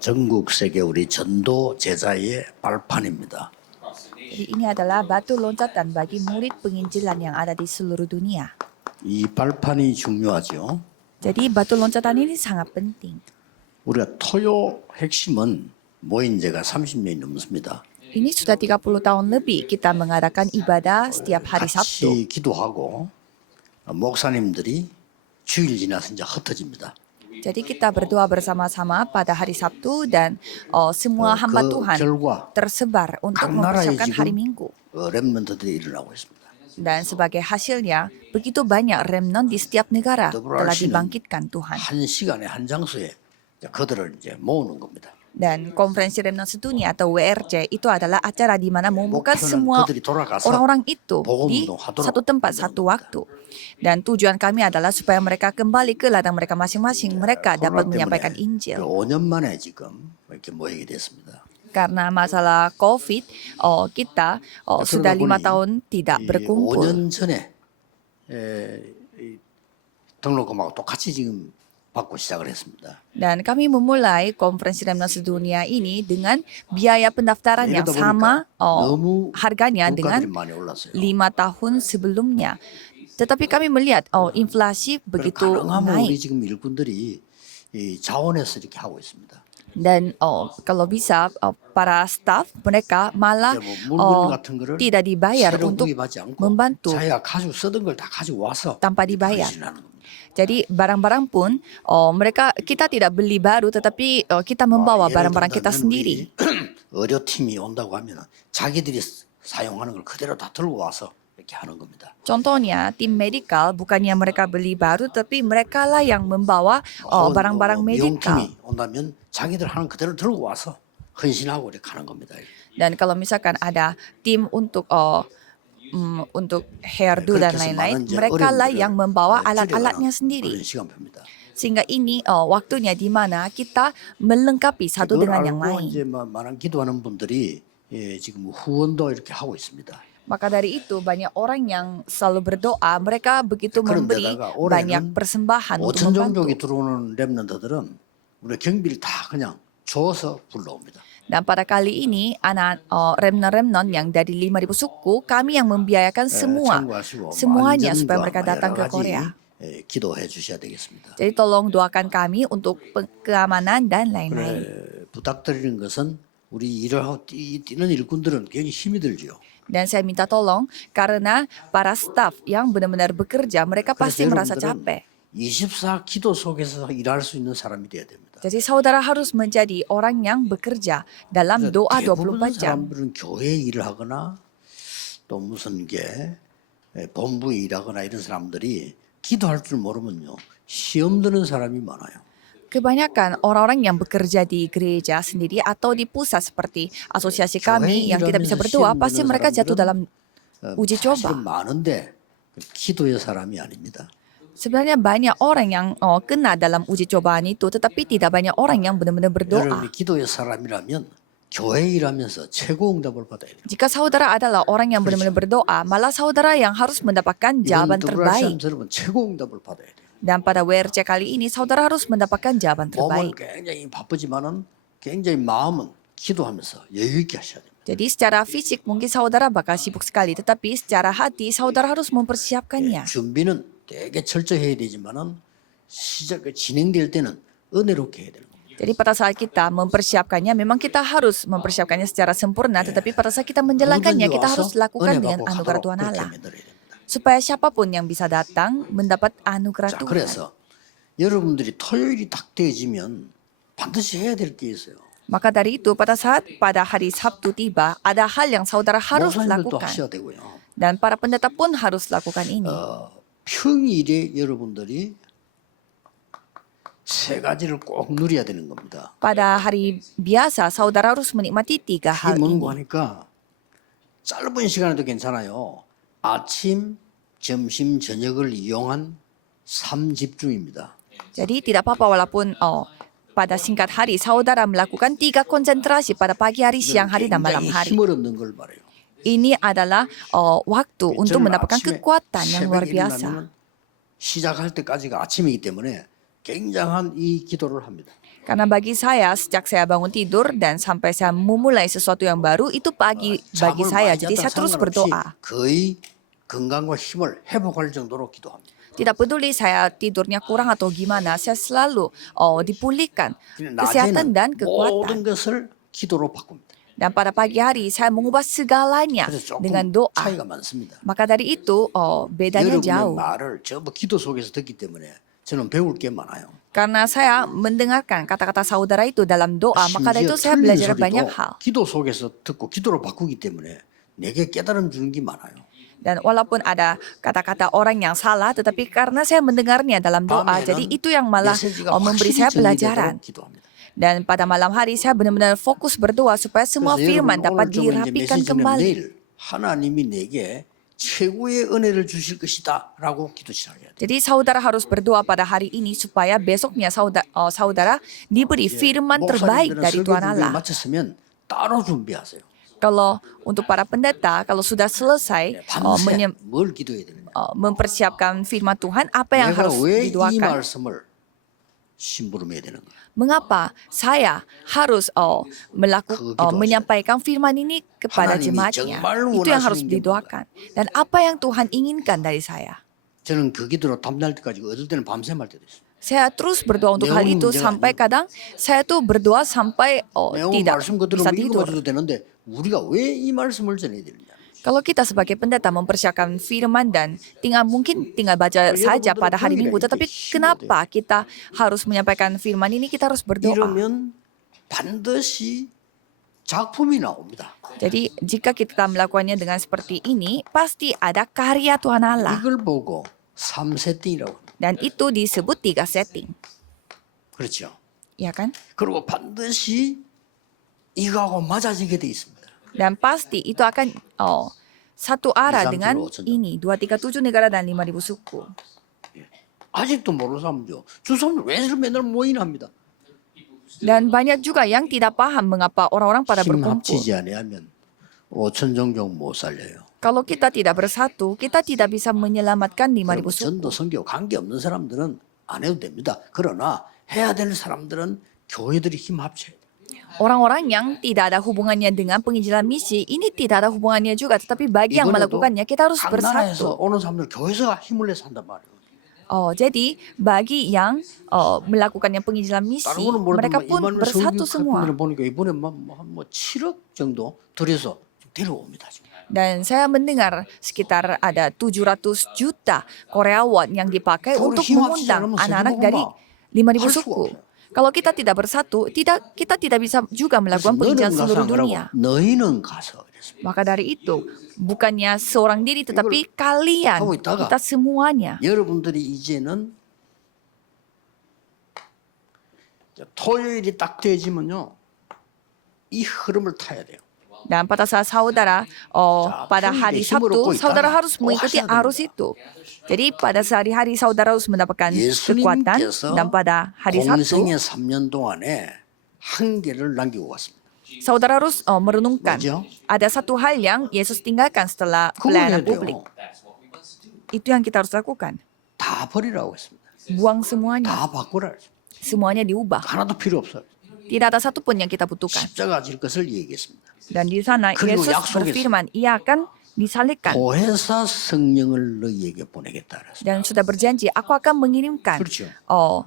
전국 세계 우리 전도 제자의 발판입니다. Jadi ini adalah batu loncatan bagi murid penginjilan yang ada di seluruh dunia. 이 발판이 중요하죠. Jadi batu loncatan ini sangat penting. 우리가 토요 핵심은 모인 지가 30년이 넘습니다. Ini sudah 30 tahun lebih kita mengadakan ibadah setiap hari Sabtu. 같이 기도하고 목사님들이 주일 지나서 이제 흩어집니다. Jadi kita berdoa bersama-sama pada hari Sabtu dan semua hamba Tuhan 결과 tersebar untuk 각 나라에 mempersiapkan hari 지금 Minggu. 렘넌트들이 일어나고 있습니다. Dan sebagai hasilnya, begitu banyak remnant di setiap negara telah dibangkitkan Tuhan. 한 시간에 한 장소에 그들을 이제 모으는 겁니다. Dan konferensi remnant sedunia atau WRC itu adalah acara di mana mengumpulkan semua 그들이 돌아가서 orang-orang itu di satu tempat, satu waktu. Dan tujuan kami adalah supaya mereka kembali ke ladang mereka masing-masing, mereka dapat menyampaikan Injil. 5년 만에 지금 이렇게 모이게 됐습니다. Karena masalah COVID, kita sudah 5 tahun tidak berkumpul. 5년 전에 등록금하고 똑같이 지금 받고 시작을 했습니다. Dan kami memulai konferensi remnant sedunia ini dengan biaya pendaftaran yang sama harganya dengan 5 tahun sebelumnya. Tetapi kami melihat inflasi begitu 가능하면 우리 naik. 지금 일꾼들이 이 자원해서 이렇게 하고 있습니다. Dan kalau bisa para staff mereka malah 물건 같은 거를 tidak dibayar 새로 untuk 구입하지 않고 membantu 자기가 가지고 쓰던 걸 다 가지고 와서 tanpa dibayar. 헌신하는 겁니다. Jadi barang-barang pun kita tidak beli baru tetapi kita membawa 예를 barang-barang kita 들면 sendiri. 우리 의료팀이 온다고 하면 자기들이 사용하는 걸 그대로 다 들고 와서 이렇게 하는 겁니다. Contohnya tim medikal bukannya mereka beli baru tapi mereka lah yang membawa barang-barang medikal. 미용팀이 온다면 자기들 하는 그대로 들고 와서 헌신하고 이렇게 하는 겁니다. Dan kalau misalkan ada tim untuk hairdo dan lain-lain, mereka lah yang membawa alat-alatnya sendiri. Sehingga ini waktunya di mana kita melengkapi satu dengan yang lain. 이제 많은 기도하는 분들이 지금 후원도 이렇게 하고 있습니다. Maka dari itu banyak orang yang selalu berdoa, mereka begitu memberi banyak persembahan untuk 5천 membantu. 종족이 들어오는 렘넌트들은 우리 경비를 다 그냥 줘서 불러옵니다. Dan pada kali ini anak remnant-remnant yang dari 5.000 suku, kami yang membiayakan semuanya supaya mereka datang ke Korea. 기도해 주셔야 되겠습니다. Jadi tolong doakan kami untuk keamanan dan lain-lain. 부탁드리는 것은 우리 일을 하고 뛰는 일꾼들은 굉장히 힘이 들죠. Dan saya minta tolong karena para staff yang benar-benar bekerja, mereka pasti merasa capek. 24 기도 속에서 일할 수 있는 사람이 돼야 됩니다. Jadi saudara harus menjadi orang yang bekerja dalam doa 24 jam. 사람들은 교회 일을 하거나 또 무슨 본부에 일하거나 이런 사람들이 기도할 줄 모르면요. 시험 드는 사람이 많아요. Kebanyakan orang-orang yang bekerja di gereja sendiri atau di pusat seperti asosiasi kami yang tidak bisa berdoa, pasti mereka jatuh dalam uji 사실은 coba. 많은데 기도의 사람이 아닙니다. Sebenarnya banyak orang yang kena dalam uji cobaan itu, tetapi tidak banyak orang yang benar-benar berdoa. 여러분이 기도의 사람이라면 교회 일하면서 최고 응답을 받아야 돼요. Jika saudara adalah orang yang benar-benar berdoa, malah saudara yang harus mendapatkan jawaban terbaik. 여러분 최고 응답을 받아야 돼요. Dan pada WRC kali ini, saudara harus mendapatkan jawaban 몸은 terbaik. 굉장히 바쁘지만은 굉장히 마음은 기도하면서 여유 있게 하셔야 돼요. Jadi secara fisik mungkin saudara bakal sibuk sekali, tetapi secara hati saudara harus mempersiapkannya. 준비는 되게 철저해야 되지만은 진행될 때는 은혜롭게 해야 되는 겁니다. Jadi pada saat kita mempersiapkannya, memang kita harus mempersiapkannya secara sempurna, tetapi pada saat kita menjalankannya, kita harus lakukan dengan anugerah Tuhan Allah. Supaya siapapun yang bisa datang mendapat anugerah Tuhan. 그래서 여러분들이 토요일이 딱 되어지면 반드시 해야 될 게 있어요. Maka dari itu pada hari Sabtu tiba, ada hal yang saudara harus 목사님들도 lakukan. 하셔야 되고요. Dan para pendeta pun harus lakukan ini. 평일에 여러분들이 세 가지를 꼭 누려야 되는 겁니다. Pada hari biasa, saudara harus menikmati 3 hal 이게 뭔고 ini. 하니까 짧은 시간에도 괜찮아요. 아침, 점심, 저녁을 이용한 3집중입니다. Jadi tidak apa-apa walaupun pada singkat hari saudara melakukan 3 konsentrasi pada pagi hari, siang hari, dan malam hari. 힘을 얻는 걸 바래요. Ini adalah waktu untuk mendapatkan kekuatan yang luar biasa. 시작할 때까지가 아침이기 때문에 굉장한 이 기도를 합니다. Karena bagi saya, sejak saya bangun tidur dan sampai saya memulai sesuatu yang baru, itu pagi bagi 잠을 saya. 많이 Jadi 잤다 saya terus 상관없이 berdoa. 거의 건강과 힘을 회복할 정도로 기도합니다. Tidak peduli saya tidurnya kurang atau gimana, saya selalu dipulihkan 그냥 kesehatan 낮에는 dan 모든 kekuatan. 것을 기도로 바꿉니다. Dan pada pagi hari, saya mengubah segalanya 그래서 dengan 조금 doa. 차이가 많습니다. Maka dari itu, bedanya 여러분의 jauh. 말을 전부 기도 속에서 듣기 때문에 저는 배울 게 많아요. Karena saya mendengarkan kata-kata saudara itu dalam doa, maka dari 심지어 itu saya 틀린 belajar banyak 소리도 hal. 기도 속에서 듣고 기도로 바꾸기 때문에 내게 깨달음 주는 게 많아요. Dan walaupun ada kata-kata orang yang salah, tetapi karena saya mendengarnya dalam doa, jadi 밤에는 itu yang malah 메시지가 memberi 확실히 saya pelajaran. 정리되도록 기도합니다. Dan pada malam hari saya benar-benar fokus berdoa supaya semua 그래서 firman 여러분 dapat 오늘 좀 이제 dirapikan 메시지는 kembali. 내일 하나님이 내게 최고의 은혜를 주실 것이다라고 기도 시작해야 돼요. Jadi saudara harus berdoa pada hari ini supaya besoknya saudara diberi firman terbaik 목사님들은 dari 설교 Tuhan 준비 Allah. 마쳤으면 따로 준비하세요. Kalau untuk para pendeta, kalau sudah selesai 밤새 뭘 기도해야 되느냐? mempersiapkan firman Tuhan, apa yang 내가 harus 왜 이 didoakan? 말씀을 심부름해야 되는가? Mengapa saya harus menyampaikan firman ini kepada 하나님이 jemaatnya? 정말 Itu yang harus 원하시는 게 didoakan. Dan apa yang Tuhan inginkan dari saya? 저는 그 기도로 탐날 때까지 어떨 때는 밤새 말 때도 있어요. Saya terus berdoa untuk hal 내용이 itu 문제가 sampai 아니에요. kadang saya tuh berdoa sampai 내용 tidak 말씀 그대로 bisa tidur. 읽어가지고 되는데 우리가 왜 이 말씀을 전해야 되느냐? Kalau kita sebagai pendeta mempersiapkan firman dan mungkin tinggal baca saja pada hari Minggu, tetapi kenapa kita harus menyampaikan firman ini? Kita harus berdoa. 이러면 반드시 작품이 나옵니다. Jadi jika kita melakukannya dengan seperti ini, pasti ada karya Tuhan Allah. 이걸 보고 3세팅이라고 합니다. Dan itu disebut 3 setting. 그렇죠. Ya kan? 그리고 반드시 이거하고 맞아지게 돼 있습니다. Dan pasti itu akan satu arah 2, 3, dengan 7, 5, ini 237 negara dan 5.000 suku. 아직도 모르는 사람은요. 저 사람들 왜 맨날 모이나 합니다. Dan banyak juga yang tidak paham mengapa orang-orang pada 힘 berkumpul. 합치지 아니하면 5천 종족 못 살려요. Kalau kita tidak bersatu, kita tidak bisa menyelamatkan 5.000 여러분, suku. 전도 선교 관계 없는 사람들은 안 해도 됩니다. 그러나 해야 될 사람들은 교회들이 힘 합쳐야 돼요. Orang-orang yang tidak ada hubungannya dengan penginjilan misi, ini tidak ada hubungannya juga. Tetapi bagi yang 이번에도 melakukannya, kita harus 각 나라에서 bersatu. 오는 사람들 교회가 힘을 내서 한단 말이에요. Jadi bagi yang melakukannya penginjilan misi, 다른 거는 mereka 모르지만 pun 이만을 bersatu semua. 설교분들을 보니까 이번에 뭐 7억 정도 들여서 데려옵니다. 지금. Dan saya mendengar sekitar ada 700 juta Korea won yang dipakai Kalau untuk himat mengundang secara anak-anak masih dari 5.000 할 수가 suku. 없어요. Kalau kita tidak bersatu, kita tidak bisa juga melakukan penginjilan 너는 가서 seluruh 안 가라고 dunia. 너희는 가서 그랬습니다. Maka dari itu, bukannya seorang diri tetapi kalian, 하고 있다가 kita semuanya. 여러분들이 이제는 토요일이 딱 되지면요 이 흐름을 타야 돼요. Dan pada saat saudara pada hari Sabtu, saudara harus mengikuti arus itu. Jadi pada sehari-hari saudara harus mendapatkan kekuatan dan pada hari Sabtu 공생의 3년 동안에 한계를 남기고 갔습니다. saudara harus merenungkan. 뭐죠? Ada satu hal yang Yesus tinggalkan setelah 그걸 해야 pelayanan publik. 돼요. Itu yang kita harus lakukan. 다 버리라고 했습니다. Buang semuanya. 다 바꾸라 했습니다. Semuanya diubah. 하나도 필요 없어요. Tidak ada satupun yang kita butuhkan. 십자가 질 것을 얘기했습니다. Dan di sana 그리고 Yesus 약속했어요. berfirman, ia akan disalibkan. 보혜사 성령을 너희에게 보내겠다 그랬습니다. Dan sudah berjanji, aku akan mengirimkan 그렇죠. roh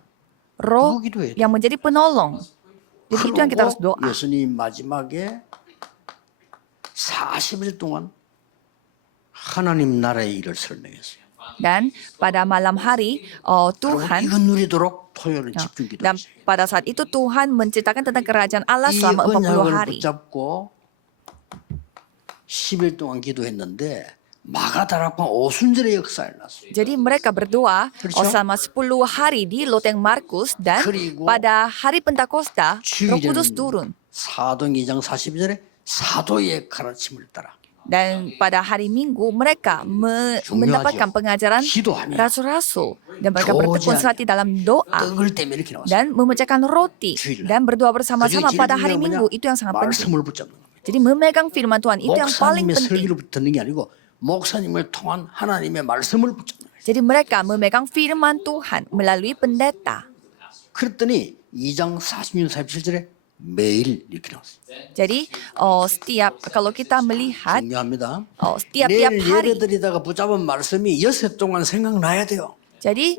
그거 기도해야 돼요. yang menjadi penolong. Jadi itu yang kita harus 그리고 doa. 예수님 마지막에 40일 동안 하나님 나라의 일을 설명했어요. Dan pada malam hari 그리고 Tuhan 이건 누리도록 토요일은 집중 dan 기도했어요. pada saat itu Tuhan menceritakan tentang kerajaan Allah 이 selama 40 언약을 hari. 붙잡고 10일 동안 기도했는데 마가다락방 오순절의 역사를 났어요. Jadi mereka berdoa 그렇죠? selama 10 hari di Loteng Markus dan 그리고 pada hari Pentakosta Roh Kudus 주일에는 turun. 사도행 2장 42절에 사도의 가르침을 따라 Dan pada hari Minggu mereka mendapatkan pengajaran 기도하며 rasul-rasul dan mereka 교제하며 bertekun selati dalam doa 떡을 떼며 이렇게 나왔어요. dan memecahkan roti 주일날. dan berdoa bersama-sama 그중에 pada 제일 hari 중요한 Minggu. 뭐냐? Itu yang sangat penting. 말씀을 붙잡는 겁니다. Jadi memegang firman Tuhan itu yang paling 목사님의 penting. 설교를 듣는 게 아니고 목사님을 통한 하나님의 말씀을 붙잡는 거예요. Jadi mereka memegang firman Tuhan melalui pendeta. 그랬더니 2장 46, 47절에 매일 이렇게 나왔어요. Jadi kalau kita melihat 중요합니다. setiap 내일 hari. 예배드리다가 붙잡은 말씀이 여섯 동안 생각나야 돼요. Jadi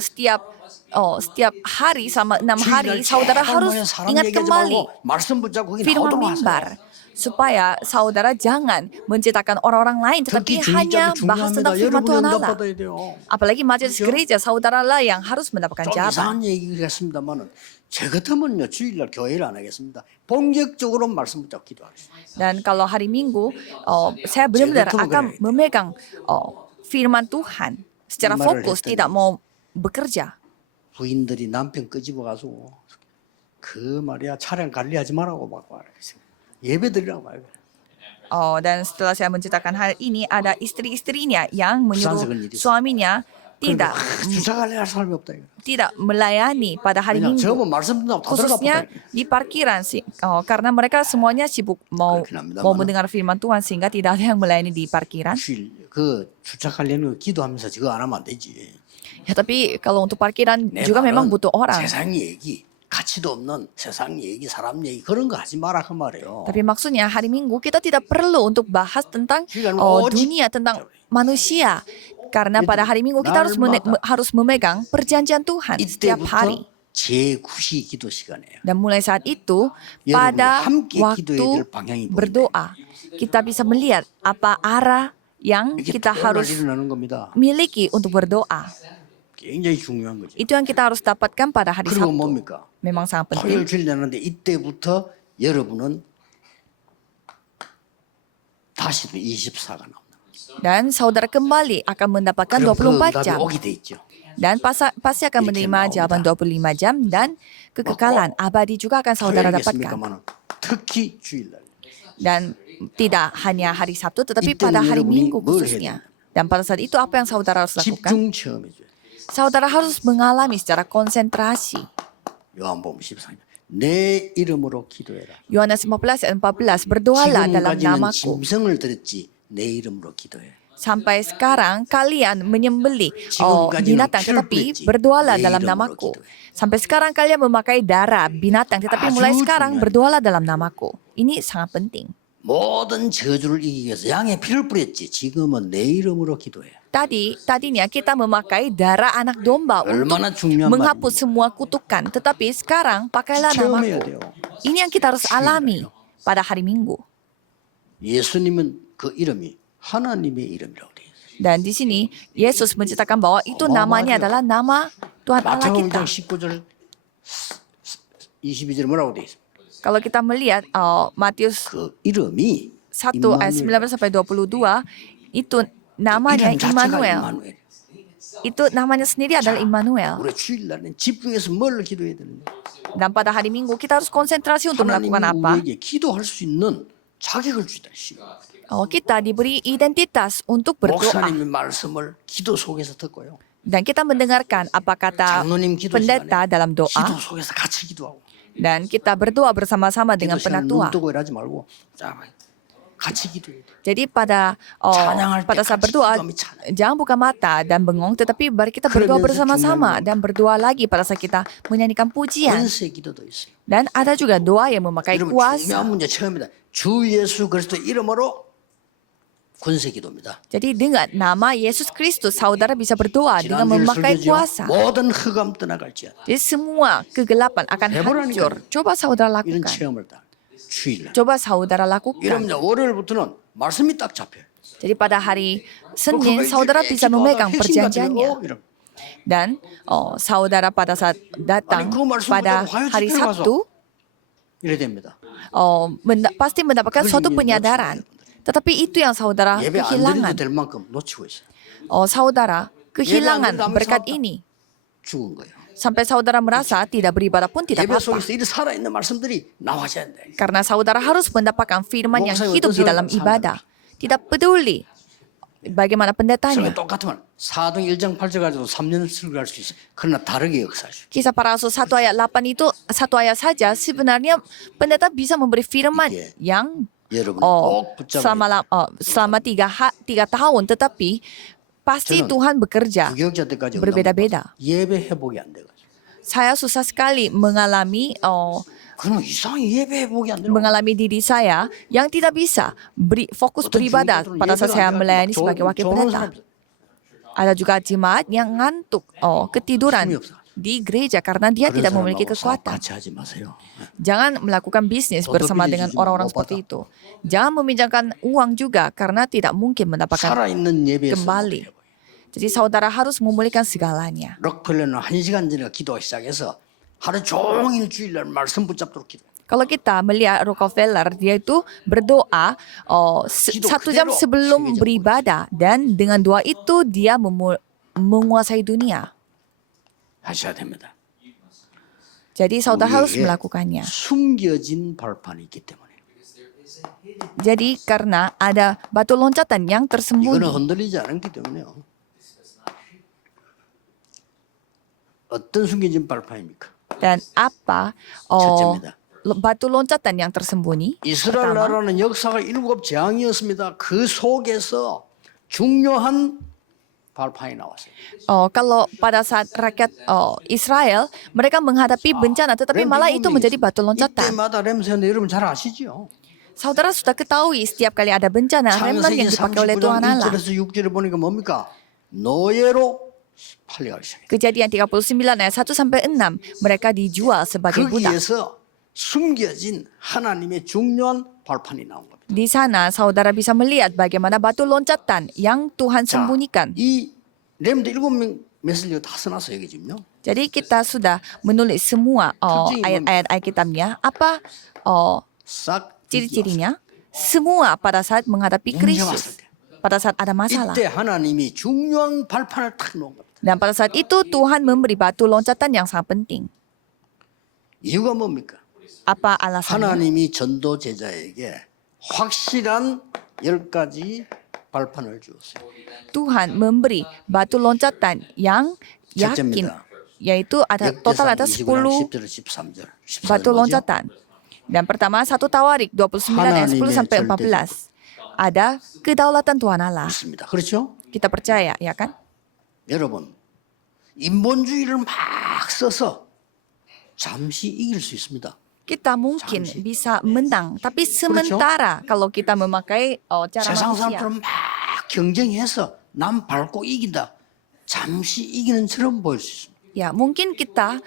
setiap hari sama 6 hari 주일날 saudara 제발 harus 뭐야, 사람 ingat 얘기하지 kembali 말고 말씀 붙잡고 거기 firman 나오도록 mimbar 하세요. supaya saudara jangan menciptakan orang-orang lain tetapi 특히 hanya 중직자들 bahas tentang 중요합니다. firman 여러분이 Tuhan Allah. 응답받아야 돼요. Apalagi majelis 그렇죠? gereja saudara lah yang harus mendapatkan 좀 jawaban. 이상한 얘기겠습니다만은 제 같으면요 주일날 교회를 안 하겠습니다. 본격적으로 말씀 붙잡고 기도하겠습니다. Dan kalau hari Minggu, saya benar-benar Saya betul akan benar. memegang firman Tuhan secara 말을 fokus, 했더니 tidak mau bekerja. 부인들이 남편 끄집어 가지고 그 말이야 차량 관리하지 말라고 막 말했어요. 예배 드리라고 말해요. Dan setelah saya menceritakan hal ini, ada istri-istrinya yang menyuruh 부산석은 일이 있어요. suaminya tidak 주차 관리할 사람이 없다 이거. tidak melayani pada hari 그냥 Minggu, 저거 말씀 듣는다고 다 khususnya 들어갔다. di parkiran sih, karena mereka semuanya sibuk mau 그렇긴 합니다만. mendengar firman Tuhan sehingga tidak ada yang melayani di parkiran. 주일 그 주차 관리는 거 기도하면서 저거 안 하면 안 되지. Ya tapi kalau untuk parkiran 내 juga memang 말은 butuh orang. 세상 얘기, 가치도 없는 세상 얘기, 사람 얘기 그런 거 하지 마라 그 말이에요. Tapi maksudnya hari Minggu kita tidak perlu untuk bahas tentang Jangan wajib. dunia, tentang manusia. Karena pada hari Minggu kita harus memegang perjanjian Tuhan setiap hari. 이때부터 제9시 기도 시간이에요. Dan mulai saat itu, 여러분이 pada 함께 기도해야 waktu 될 방향이 보이네. berdoa, kita bisa melihat apa arah yang 이게 kita 토요일 날 harus 일어나는 겁니다. miliki untuk berdoa. 굉장히 중요한 거죠. Itu yang kita harus dapatkan pada hari 그리고 Sabtu. 뭡니까? Memang sangat penting. 토요일 주일 나는데 이때부터 여러분은 다시 24가 나옵니다. Dan saudara kembali akan mendapatkan 그럼 그 24 응답이 jam. 오게 돼 있죠. Dan pasti akan Ikan menerima naudita. jawaban 25 jam dan kekekalan abadi juga akan saudara dapatkan. 토요일이겠습니까만은 특히 주일날 Dan tidak hanya hari Sabtu tetapi 이때는 pada hari 여러분이 Minggu 뭘 khususnya. Dan pada saat itu apa yang saudara harus lakukan? 집중 체험해줘요. Saudara harus mengalami secara konsentrasi. 요한복음 14장 내 이름으로 기도해라. Yohanes 15 ayat 14, berdoalah dalam 지금까지는 namaku. 짐승을 드렸지 내 이름으로 기도해. Sampai sekarang kalian menyembelih 지금까지는 binatang 피를 tetapi 뿌렸지. berdoalah 내 dalam 이름으로 namaku. 기도해. Sampai sekarang kalian memakai darah binatang tetapi 아주 mulai sekarang 중요한 berdoalah dalam namaku. Ini sangat penting. 모든 저주를 이기기 위해서 양의 피를 뿌렸지. 지금은 내 이름으로 기도해. Tadinya kita memakai darah anak domba untuk 얼마나 중요한 menghapus semua kutukan. Tetapi sekarang pakailah 체험해야 namaku. 돼요. Ini yang kita harus alami pada hari Minggu. 예수님은 그 이름이 하나님의 이름이라고 돼 있어요. Dan di sini Yesus menceritakan bahwa itu namanya adalah nama Tuhan Allah 마태복음 kita. 1장 19절 22절 뭐라고 돼 있어요? Kalau kita melihat Matius 그 이름이 1 ayat 19 sampai 22 itu namanya 이름 자체가 Immanuel. 임마누엘. Itu namanya sendiri adalah Immanuel. 우리 주일날은 집중해서 뭘 기도해야 되는데 Dan pada hari Minggu kita harus konsentrasi untuk 하나님이 melakukan apa? 우리에게 기도할 수 있는 자격을 주다. Kita diberi identitas untuk berdoa. 목사님의 말씀을 기도 속에서 듣고요. Dan kita mendengarkan apa kata 장로님 기도 pendeta 시간에 dalam 기도 doa. 속에서 같이 기도하고 Dan kita berdoa bersama-sama dengan 기도 시간에 눈 penatua. 뜨고 일하지 말고 자, 같이 기도해야 돼. Jadi pada 찬양할 때 saat 같이 berdoa 기도하면 찬양. jangan buka mata dan bengong, tetapi mari kita berdoa 그러면서 bersama-sama 중요한 dan berdoa lagi pada saat kita menyanyikan pujian. 권세 기도도 있어요. Dan ada juga doa yang memakai 여러분 kuasa. 중요한 문제 처음이다. 주 예수 그리스도 이름으로 권세 기도입니다. Jadi dengan nama Yesus Kristus saudara bisa berdoa dengan 지난주에 memakai 설교죠. kuasa. 모든 흑암 떠나갈지어다. Jadi semua kegelapan akan 해보라니까요. hancur. Coba saudara 이런 lakukan. 체험을 다 주일날. Coba saudara lakukan. 여러분 월요일부터는 말씀이 딱 잡혀요. Jadi pada hari 그거 Senin 이제 saudara bisa 기도하다가 memegang 핵심 같은 perjanjiannya. 거, 이런. Dan saudara pada saat datang 아니, 그 말씀 pada 보자고 hari 화요일 집회 Sabtu 이래 됩니다. pasti mendapatkan 그걸 suatu 이미 penyadaran. Tetapi itu yang saudara 예배 안 드려도 kehilangan. 될 만큼 놓치고 있어요. Saudara kehilangan 예배 안 드린다면 berkat 사업다. ini. 죽은 거예요. Sampai saudara merasa tidak beribadah pun tidak 예배 apa-apa. 속에서 이 살아있는 말씀들이 나와야 돼. Karena saudara harus mendapatkan firman yang 목사님 hidup di 어떠세요? dalam ibadah. Tidak peduli bagaimana pendetanya. 설교 똑같으면 4등 1장 8절 가지고 3년 설교할 수 있어요. 그러나 다르게 역사할 수 있어요. Kisah para Rasul 1 ayat 8 itu satu ayat saja sebenarnya pendeta bisa memberi firman 이게 yang 여러분 꼭 붙잡아야 selama 3 tahun tetapi pasti 저는 Tuhan bekerja 부교육자 때까지 berbeda-beda. 예배 회복이 안 돼가지고 saya susah sekali mengalami 그러면 이상하게 예배 회복이 안 되는 mengalami diri saya yang tidak bisa fokus beribadah pada saat saya melayani sebagai wakil pendeta. Ada juga jemaat yang ngantuk, ketiduran di gereja karena dia tidak memiliki kekuatan. 같이 하지 마세요. Jangan melakukan bisnis bersama dengan orang-orang seperti itu. Jangan meminjamkan uang juga karena tidak mungkin mendapatkan 살아있는 예배에서 kembali. Jadi saudara harus memulihkan segalanya. 록펠러는 1시간 전에 기도하기 시작해서 하루 종일 주일날 말씀 붙잡도록 기도. Kalau kita melihat Rockefeller, dia itu berdoa 1 jam sebelum beribadah dan dengan doa itu dia menguasai dunia. 하셔야 됩니다. Jadi saudara harus 우리에게 melakukannya. 숨겨진 발판이 있기 때문에. Jadi karena ada batu loncatan yang 이거는 tersembunyi. 흔들리지 않기 때문에요. 어떤 숨겨진 발판입니까? Dan apa 첫째입니다. batu loncatan yang tersembunyi? 이스라엘 Pertama, 나라는 역사가 7 재앙이었습니다. 그 속에서 중요한 발판이 나왔어요. kalau pada saat rakyat Israel mereka menghadapi bencana, tetapi malah itu menjadi batu loncatan. 이때마다 렘세인데 여러분 잘 아시죠? Saudara sudah ketahui setiap kali ada bencana, remnant yang 창세기 dipakai oleh 39장 Tuhan Allah. 1절에서 6절에 보니까 뭡니까? 노예로 팔려가기 시작해요. Kejadian 39 ayat 1 sampai 6, mereka dijual sebagai budak. 거기에서 숨겨진 하나님의 중요한 발판이 나온 겁니다. Di sana saudara bisa melihat bagaimana batu loncatan yang Tuhan 자, sembunyikan. 이 렘드 7명 메시지가 다 써놨어요, 여기 지금요. Jadi kita sudah menulis semua ayat-ayat Alkitabnya. Apa 싹 ciri-cirinya? Semua pada saat menghadapi krisis, pada saat ada masalah. 이때 하나님이 중요한 발판을 탁 놓은 겁니다. Dan pada saat itu Tuhan memberi batu loncatan yang sangat penting. 이유가 뭡니까? Apa alasannya? 하나님이 전도 제자에게 확실한 10가지 발판을 주었어요. Tuhan memberi batu loncatan yang yakin, 첫째입니다. yaitu ada total ada 10 10절 13절. batu loncatan. Dan pertama 1 Tawarik 29 ayat 10 sampai 14. Ada kedaulatan Tuhan Allah. 있습니다. 그렇죠? Kita percaya, ya kan? 여러분, 인본주의를 막 써서 잠시 이길 수 있습니다. Kita mungkin bisa menang, tapi sementara kalau kita memakai cara 세상 manusia. 사람들은 막 경쟁해서 남 밟고 이긴다. 잠시 이기는 처럼 보일 수 있습니다. Ya, mungkin kita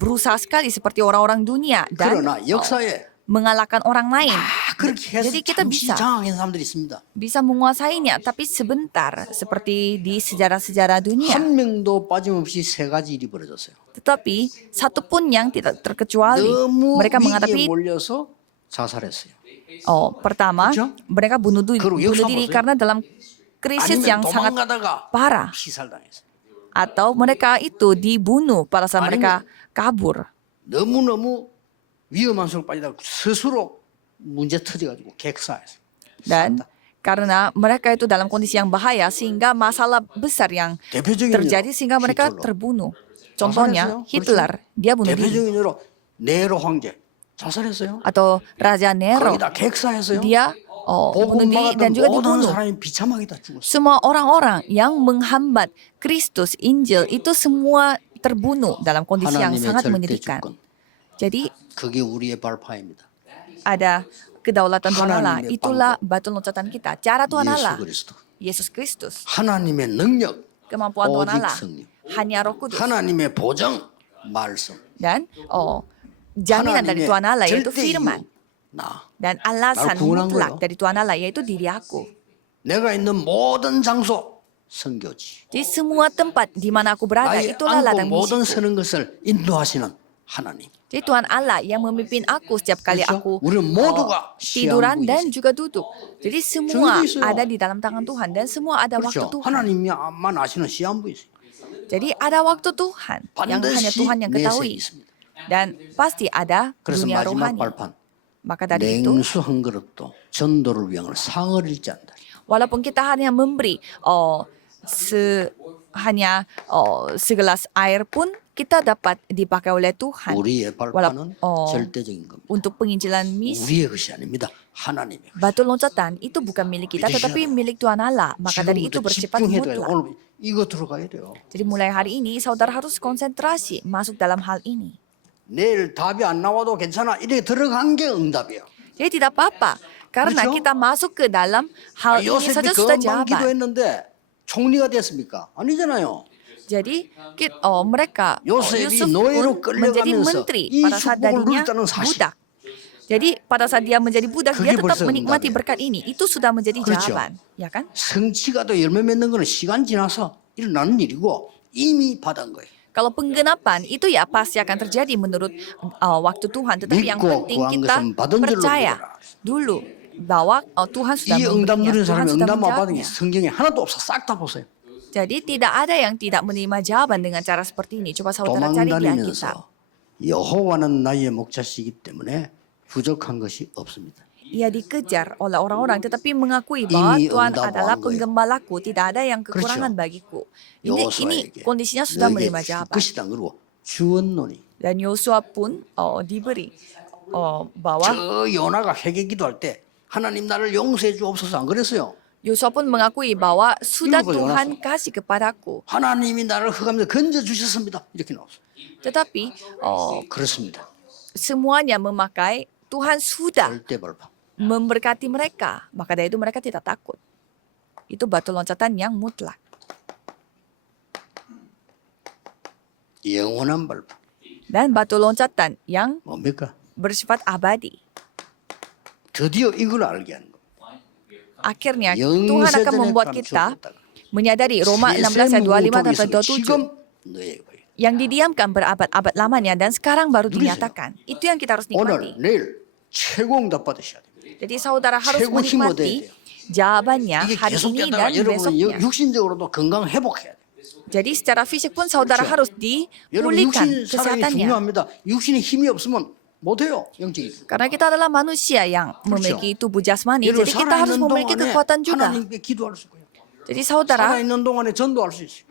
berusaha sekali seperti orang-orang dunia dan 그러나 역사에 mengalahkan orang lain. 그렇게 해서 Jadi kita 잠시 bisa 장악한 사람들이 있습니다. bisa menguasainya, tapi sebentar seperti di sejarah-sejarah dunia. 한 명도 빠짐없이 3가지 일이 벌어졌어요. Tetapi satu pun yang tidak terkecuali. 너무 Mereka 위기에 menghadapi 몰려서 자살했어요. pertama 그렇죠? mereka bunuh 그리고 diri 역사 보세요. karena dalam krisis yang 아니면 sangat 도망가다가 parah. 피살당했어요. Atau mereka itu dibunuh pada saat mereka kabur. 너무너무 위험한 속으로 빠지다가 스스로 문제 터져가지고 객사했어요. Dan karena mereka itu dalam kondisi yang bahaya sehingga masalah besar yang 대표적인 terjadi sehingga mereka 히틀러. terbunuh. Contohnya 자살했어요. Hitler, dia bunuh diri. 대표적인 예로 네로 황제 자살했어요. Atau Raja Nero, 거기다 객사했어요. dia bunuh 복음 diri dan 받았던 juga 모든 dibunuh. 사람이 비참하게 다 죽었어요. Semua orang-orang yang menghambat Kristus, Injil itu semua terbunuh dalam kondisi yang 하나님의 sangat 절대 menyedihkan. 주권. Jadi 그게 우리의 발파입니다. ada kedaulatan Tuhan Allah. 하나님의 Itulah batu loncatan kita. Cara Tuhan 예수 Allah, 그리스도. Yesus Kristus. 하나님의 능력, Kemampuan Tuhan 오직 Allah, 성령. hanya Roh Kudus. 하나님의 보정, 말씀. Dan jaminan dari Tuhan Allah yaitu 절대 firman. 이유, 나. Dan alasan 날 구원한 mutlak 거예요. dari Tuhan Allah yaitu diri aku. 내가 있는 모든 장소 선교지. Di semua tempat di mana aku berada, 나의 itulah ladang 안고 모든 misiku. 서는 것을 인도하시는 하나님. Jadi Tuhan Allah yang memimpin aku setiap kali 그렇죠? aku 우리는 모두가 tiduran 시한부에 dan 있어요. juga duduk. Jadi semua 정해져 있어요. ada di dalam tangan Tuhan dan semua ada waktu 그렇죠. Tuhan. 하나님만 아시는 시한부에 있어요. Jadi ada waktu Tuhan yang hanya 반드시 Tuhan yang 내세에 ketahui. 있습니다. Dan pasti ada 그래서 dunia 마지막 rohani. 발판. Maka dari itu, 냉수 한 그릇도 전도를 위한 상을 잃지 않다. walaupun kita hanya memberi hanya segelas air pun, kita dapat dipakai oleh Tuhan 우리의 발판은 절대적인 겁니다. untuk penginjilan misi. 우리의 것이 아닙니다. 하나님의 것이. Batu loncatan itu bukan milik kita tetapi milik Tuhan Allah. Maka dari itu 지금부터 bersifat 집중해야 돼요. mutlak. 오늘 이거 들어가야 돼요. Jadi mulai hari ini saudara harus konsentrasi masuk dalam hal ini. 내일 답이 안 나와도 괜찮아. 이렇게 들어간 게 응답이에요. Jadi tidak apa-apa karena 그렇죠? kita masuk ke dalam hal ini 요셉이 saja sudah 금방 jawaban. 기도했는데 총리가 됐습니까? 아니잖아요. Jadi mereka 요셉이 Yusuf 노예로 pun menjadi 끌려가면서 menteri 이 pada saat 축복을 dadinya 누렸다는 사실. budak. Jadi pada saat dia menjadi budak 그게 dia tetap 벌써 menikmati 응답이에요. berkat ini. Itu sudah menjadi 그렇죠. jawaban, ya kan? 성취가 또 열매 맺는 거는 시간 지나서 일어나는 일이고 이미 받은 거예요. Kalau penggenapan itu ya pasti akan terjadi menurut waktu Tuhan. Tetapi yang 믿고 penting 구한 kita 것은 받은 줄로 percaya 믿어라. dulu bahwa Tuhan sudah 이 응답 memberinya, 누린 Tuhan 사람이 sudah 응답 못 받은 게 menjawabnya. 성경에 하나도 없어. 싹 다 보세요. Jadi tidak ada yang tidak menerima jawaban dengan cara seperti ini. Coba saudara cari di Alkitab. 도망다니면서 여호와는 나의 목자시기 때문에 부족한 것이 없습니다. Ia dikejar oleh orang-orang tetapi mengakui bahwa Ini Tuhan 응답 adalah 왕거예요. penggembalaku, tidak ada yang kekurangan bagiku. Ini 여호수아에게 kondisinya sudah 너에게 menerima 줄 jawaban. 것이다. 그리고 주었노니 Dan Yosua pun diberi bahwa 저 요나가 회개 기도할 때 하나님 나를 용서해 주옵소서 안 그랬어요. Yosua pun mengakui bahwa sudah 이거 Tuhan kasih kepadaku. 하나님이 나를 흑암에서 건져 주셨습니다. 이렇게 나왔어요. Tetapi 그렇습니다. semuanya memakai Tuhan sudah 절대 발판. memberkati mereka. Maka dari itu mereka tidak takut. Itu batu loncatan yang mutlak. 영원한 발판. Dan batu loncatan yang 뭡니까? bersifat abadi. 드디어 이걸 알게 하는 거예요. Akhirnya Tuhan akan membuat kita menyadari Roma 16 ayat 25 sampai 27 지금 너에게 보여. yang didiamkan berabad-abad lamanya dan sekarang baru dinyatakan. Itu yang kita harus nikmati. 오늘 내일 최고 응답 받으셔야 돼요. Jadi saudara harus 최고 힘 얻어야 menikmati 돼요. jawabannya 이게 hari ini 계속되다가 dan 여러분은 besoknya. 육신적으로도 건강 회복해야 돼요. Jadi secara fisik pun saudara 그렇죠. harus 여러분 dipulihkan 육신 사랑이 kesehatannya. 중요합니다. 육신에 힘이 없으면 못해요. 영적인. Karena kita adalah manusia yang memiliki tubuh jasmani, 여러분 jadi kita harus 살아있는 memiliki 동안에 kekuatan juga. 하나님께 기도할 수 있고요. Jadi saudara 살아있는 동안에 전도할 수 있어요.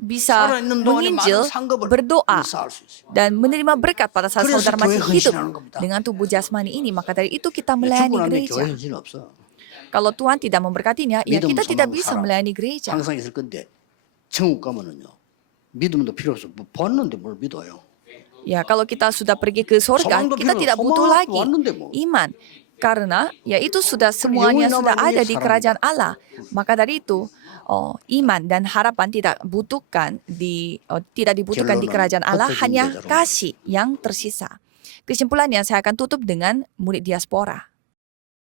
bisa 살아있는 동안에 menginjil, 많은 상급을 berdoa, 쌓을 수 있어요. dan menerima berkat pada saat 그래서 saudara masih 교회 hidup 헌신하는 겁니다. dengan tubuh jasmani ini. Maka dari itu kita 죽고 melayani 나면 gereja. 교회 헌신 없어. Kalau Tuhan tidak memberkatinya, ya 믿음, kita tidak 소망, bisa 사랑. melayani gereja. 항상 있을 건데 천국 가면은요. 믿음도 필요 없어. 뭐 봤는데 뭘 믿어요. Ya, kalau kita sudah pergi ke surga, 소망도 kita 필요 tidak 없어. butuh 소망도 lagi 왔는데 뭐. iman. Karena ya itu sudah semuanya 영원히 sudah 남아있는 ada 게 di 사랑이다. kerajaan Allah. Maka dari itu iman dan harapan tidak dibutuhkan di 결론은 kerajaan Allah, 어떻게 hanya 문제자로. kasih yang tersisa. Kesimpulannya saya akan tutup dengan murid diaspora.